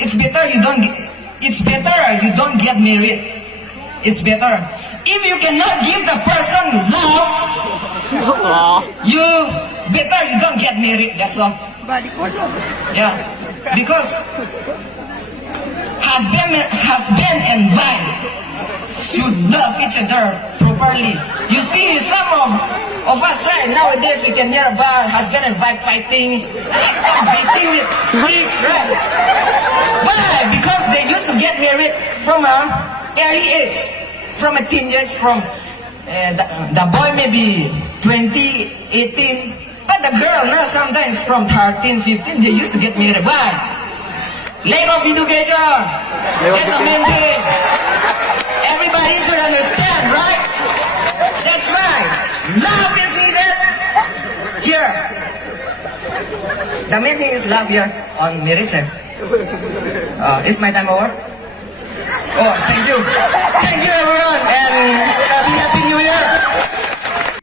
it's better you don't get married. It's better. If you cannot give the person love, you better you don't get married. That's all. Yeah, because husband and wife should love each other properly. You see, some of us right nowadays we can hear about husband and wife fighting, beating with sticks, right? Why? Because they used to get married from a early age, from a teenage, from the boy maybe 20, 18, but the girl now sometimes from 13, 15, they used to get married. Why? Lack of education. That's the main thing. Everybody should understand, right? That's right. Love is needed here. The main thing is love here on marriage. Is my time over? Oh, thank you. Thank you everyone. And